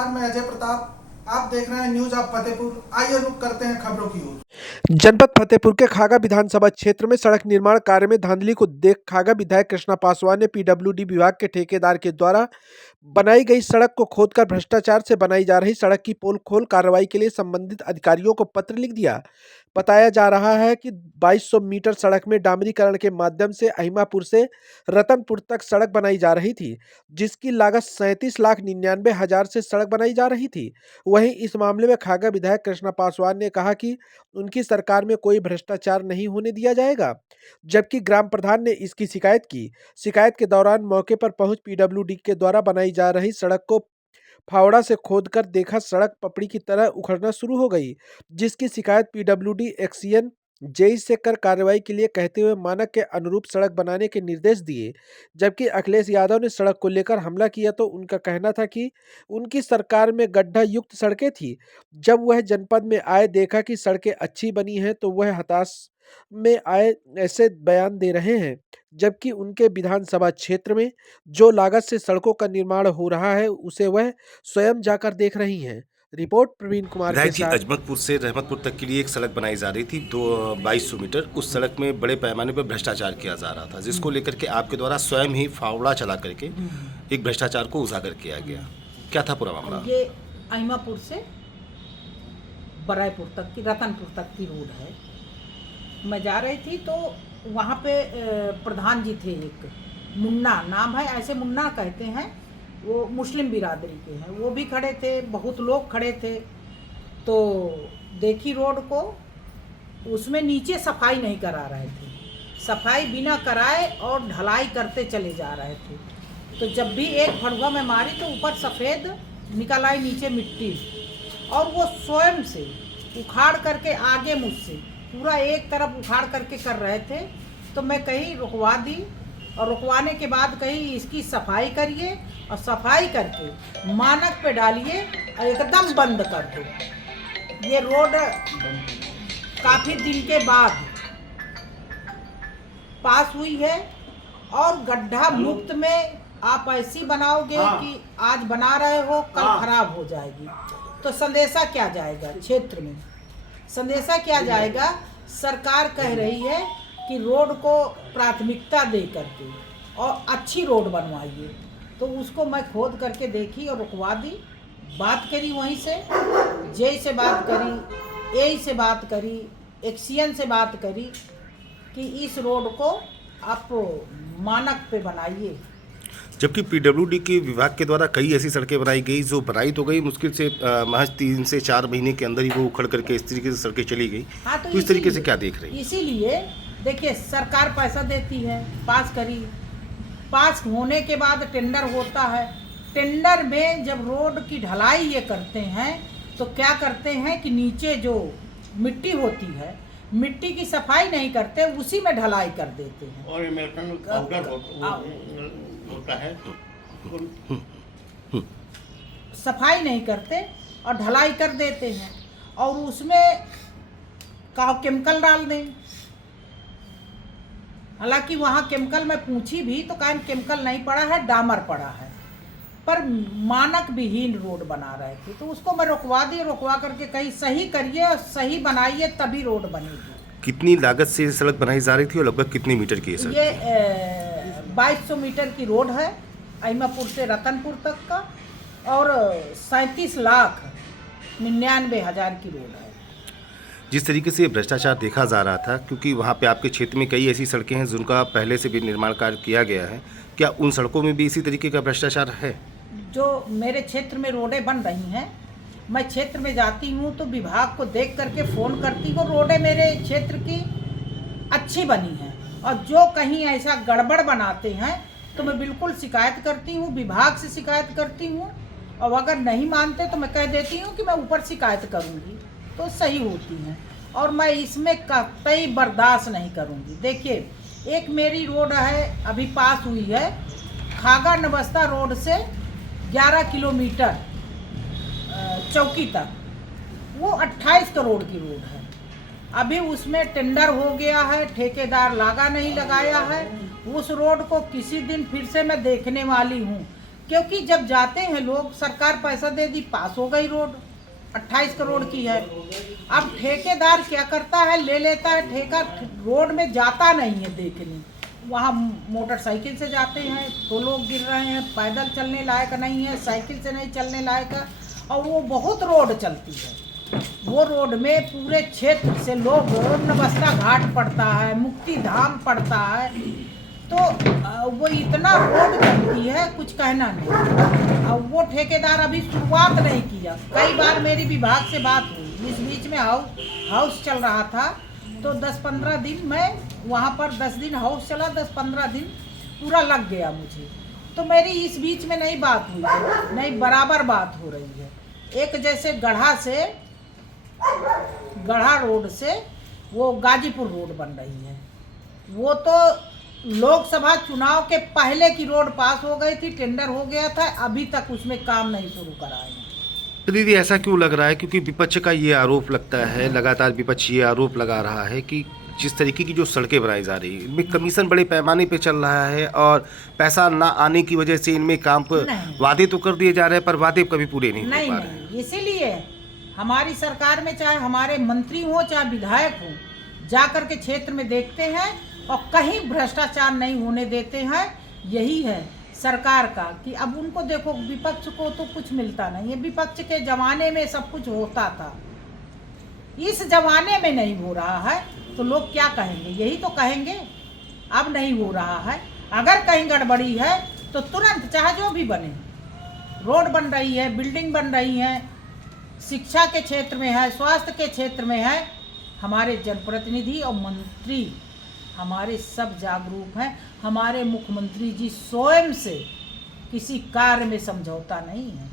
नमस्कार, मैं अजय प्रताप। आप देख रहे हैं न्यूज ऑफ फतेहपुर। आइए रुक करते हैं खबरों की ओर। जनपद फतेहपुर के खागा विधानसभा क्षेत्र में सड़क निर्माण कार्य में धांधली को देख खागा विधायक कृष्णा पासवान ने पीडब्ल्यूडी विभाग के ठेकेदार के द्वारा बनाई गई सड़क को खोदकर भ्रष्टाचार से बनाई जा रही सड़क की पोल खोल कार्रवाई के लिए संबंधित अधिकारियों को पत्र लिख दिया। बताया जा रहा है कि 2200 मीटर सड़क में डामरीकरण के माध्यम से अहिमापुर से रतनपुर तक सड़क बनाई जा रही थी, जिसकी लागत 37,99,000 से सड़क बनाई जा रही थी। वहीं इस मामले में खागा विधायक कृष्णा पासवान ने कहा कि उनकी सरकार में कोई भ्रष्टाचार नहीं होने दिया जाएगा, जबकि ग्राम प्रधान ने इसकी शिकायत की। शिकायत के दौरान मौके पर पहुंच पीडब्ल्यूडी के द्वारा बनाई जा रही सड़क को फावड़ा से खोदकर देखा, सड़क पपड़ी की तरह उखड़ना शुरू हो गई, जिसकी शिकायत पीडब्ल्यूडी एक्सीएन जेई से कर कार्रवाई के लिए कहते हुए मानक के अनुरूप सड़क बनाने के निर्देश दिए। जबकि अखिलेश यादव ने सड़क को लेकर हमला किया तो उनका कहना था कि उनकी सरकार में गड्ढा युक्त सड़कें थी। जब वह जनपद में आए, देखा कि सड़कें अच्छी बनी हैं तो वह हताश में आए ऐसे बयान दे रहे हैं, जबकि उनके विधानसभा क्षेत्र में जो लागत से सड़कों का निर्माण हो रहा है उसे वह स्वयं जाकर देख रही हैं। रिपोर्ट प्रवीण कुमार के विधायक जी, साथ। अजमतपुर से रहमतपुर तक के लिए एक सड़क बनाई जा रही थी, 2200 मीटर। उस सड़क में बड़े पैमाने पर भ्रष्टाचार किया जा रहा था, जिसको लेकर के आपके द्वारा स्वयं ही फावड़ा चला करके एक भ्रष्टाचार को उजागर किया गया। क्या था पूरा मामला? ये अहिमापुर से बरायपुर तक की, रतनपुर तक की रोड है। मैं जा रही थी तो वहाँ पे प्रधान जी थे, एक मुन्ना नाम है, ऐसे मुन्ना कहते हैं, वो मुस्लिम बिरादरी के हैं। वो भी खड़े थे, बहुत लोग खड़े थे। तो देखी रोड को, उसमें नीचे सफाई नहीं करा रहे थे, सफाई बिना कराए और ढलाई करते चले जा रहे थे। तो जब भी एक फड़ुआ में मारी तो ऊपर सफ़ेद निकल आई, नीचे मिट्टी, और वो स्वयं से उखाड़ करके आगे मुझसे पूरा एक तरफ उखाड़ करके कर रहे थे। तो मैं कहीं रुकवा दी, और रुकवाने के बाद कहीं इसकी सफाई करिए और सफाई करके मानक पे डालिए और एकदम बंद कर दो। ये रोड काफ़ी दिन के बाद पास हुई है, और गड्ढा मुक्त में आप ऐसी बनाओगे कि आज बना रहे हो, कल खराब हो जाएगी। तो संदेशा क्या जाएगा क्षेत्र में? संदेशा क्या जाएगा? सरकार कह रही है कि रोड को प्राथमिकता दे करके और अच्छी रोड बनवाइए। तो उसको मैं खोद करके देखी और रुकवा दी। बात करी वहीं से, जेई से बात करी, एई से बात करी, एक्सीएन से बात करी कि इस रोड को आप मानक पे बनाइए। जबकि पीडब्ल्यूडी के विभाग के द्वारा कई ऐसी सड़कें बनाई गई जो बनाई तो गई, मुश्किल से महज 3 से 4 महीने के अंदर ही वो उखड़ करके इस तरीके से सड़कें चली गई। हाँ, तो इस तरीके से क्या देख रही है? इसीलिए देखिए, सरकार पैसा देती है, पास करी, पास होने के बाद टेंडर होता है। टेंडर में जब रोड की ढलाई ये करते हैं तो क्या करते हैं कि नीचे जो मिट्टी होती है, मिट्टी की सफाई नहीं करते, उसी में ढलाई कर देते हैं। और अमेरिकन पाउडर होता है, सफाई नहीं करते और ढलाई कर देते हैं, और उसमें का केमिकल डाल दें। हालांकि वहाँ केमिकल मैं पूछी भी तो कहा केमिकल नहीं पड़ा है, डामर पड़ा है, पर मानक विहीन रोड बना रहे थे। तो उसको मैं रुकवा दी, रुकवा करके कहीं सही करिए और सही बनाइए, तभी रोड बनेगी। कितनी लागत से ये सड़क बनाई जा रही थी और लगभग कितनी मीटर की है सड़क? ये 2200 मीटर की रोड है, अहिमापुर से रतनपुर तक का, और 37,99,000 की रोड है। जिस तरीके से भ्रष्टाचार देखा जा रहा था, क्योंकि वहाँ पे आपके क्षेत्र में कई ऐसी सड़कें हैं जिनका पहले से भी निर्माण कार्य किया गया है, क्या उन सड़कों में भी इसी तरीके का भ्रष्टाचार है? जो मेरे क्षेत्र में रोडें बन रही हैं, मैं क्षेत्र में जाती हूँ तो विभाग को देख करके फ़ोन करती हूँ, रोडें मेरे क्षेत्र की अच्छी बनी हैं, और जो कहीं ऐसा गड़बड़ बनाते हैं तो मैं बिल्कुल शिकायत करती हूँ, विभाग से शिकायत करती हूँ, और अगर नहीं मानते तो मैं कह देती हूँ कि मैं ऊपर शिकायत करूँगी, तो सही होती हैं। और मैं इसमें कतई बर्दाश्त नहीं करूँगी। देखिए, एक मेरी रोड है अभी पास हुई है, खागा नवस्ता रोड से 11 किलोमीटर चौकी तक, वो 28 करोड़ की रोड है। अभी उसमें टेंडर हो गया है, ठेकेदार लगाया है। उस रोड को किसी दिन फिर से मैं देखने वाली हूँ क्योंकि जब जाते हैं लोग, सरकार पैसा दे दी, पास हो गई रोड, 28 करोड़ की है। अब ठेकेदार क्या करता है, ले लेता है ठेका, रोड में जाता नहीं है देखने। वहाँ मोटरसाइकिल से जाते हैं तो लोग गिर रहे हैं, पैदल चलने लायक नहीं है, साइकिल से नहीं चलने लायक है। और वो बहुत रोड चलती है, वो रोड में पूरे क्षेत्र से लोग, नवस्ता घाट पड़ता है, मुक्ति धाम पड़ता है, तो वो इतना रोड चलती है कुछ कहना नहीं। अब वो ठेकेदार अभी शुरुआत नहीं किया। कई बार मेरी विभाग से बात हुई, इस बीच में हाउस चल रहा था, तो 10-15 दिन मैं वहाँ पर, 10 दिन हाउस चला, 10-15 दिन पूरा लग गया मुझे। तो मेरी इस बीच में नहीं बात हुई, नहीं बराबर बात हो रही है। एक जैसे गढ़ा रोड से वो गाजीपुर रोड बन रही है, वो तो लोकसभा चुनाव के पहले की रोड पास हो गई थी, टेंडर हो गया था, अभी तक उसमें काम नहीं शुरू कराए हैं। तो दीदी ऐसा क्यों लग रहा है, क्योंकि विपक्ष का ये आरोप लगता है, लगातार विपक्ष ये आरोप लगा रहा है कि जिस तरीके की जो सड़कें बनाई जा रही है इनमें कमीशन बड़े पैमाने पे चल रहा है और पैसा ना आने की वजह से इनमें काम पर वादे तो कर दिए जा रहे हैं पर वादे कभी पूरे नहीं हो पा रहे हैं। इसीलिए हमारी सरकार में चाहे हमारे मंत्री हो चाहे विधायक हो, जाकर के क्षेत्र में देखते हैं और कहीं भ्रष्टाचार नहीं होने देते हैं। यही है सरकार का कि अब उनको देखो, विपक्ष को तो कुछ मिलता नहीं है। विपक्ष के जमाने में सब कुछ होता था, इस जमाने में नहीं हो रहा है, तो लोग क्या कहेंगे? यही तो कहेंगे अब नहीं हो रहा है। अगर कहीं गड़बड़ी है तो तुरंत, चाहे जो भी बने, रोड बन रही है, बिल्डिंग बन रही है, शिक्षा के क्षेत्र में है, स्वास्थ्य के क्षेत्र में है, हमारे जनप्रतिनिधि और मंत्री हमारे सब जागरूक हैं। हमारे मुख्यमंत्री जी स्वयं से किसी कार्य में समझौता नहीं है।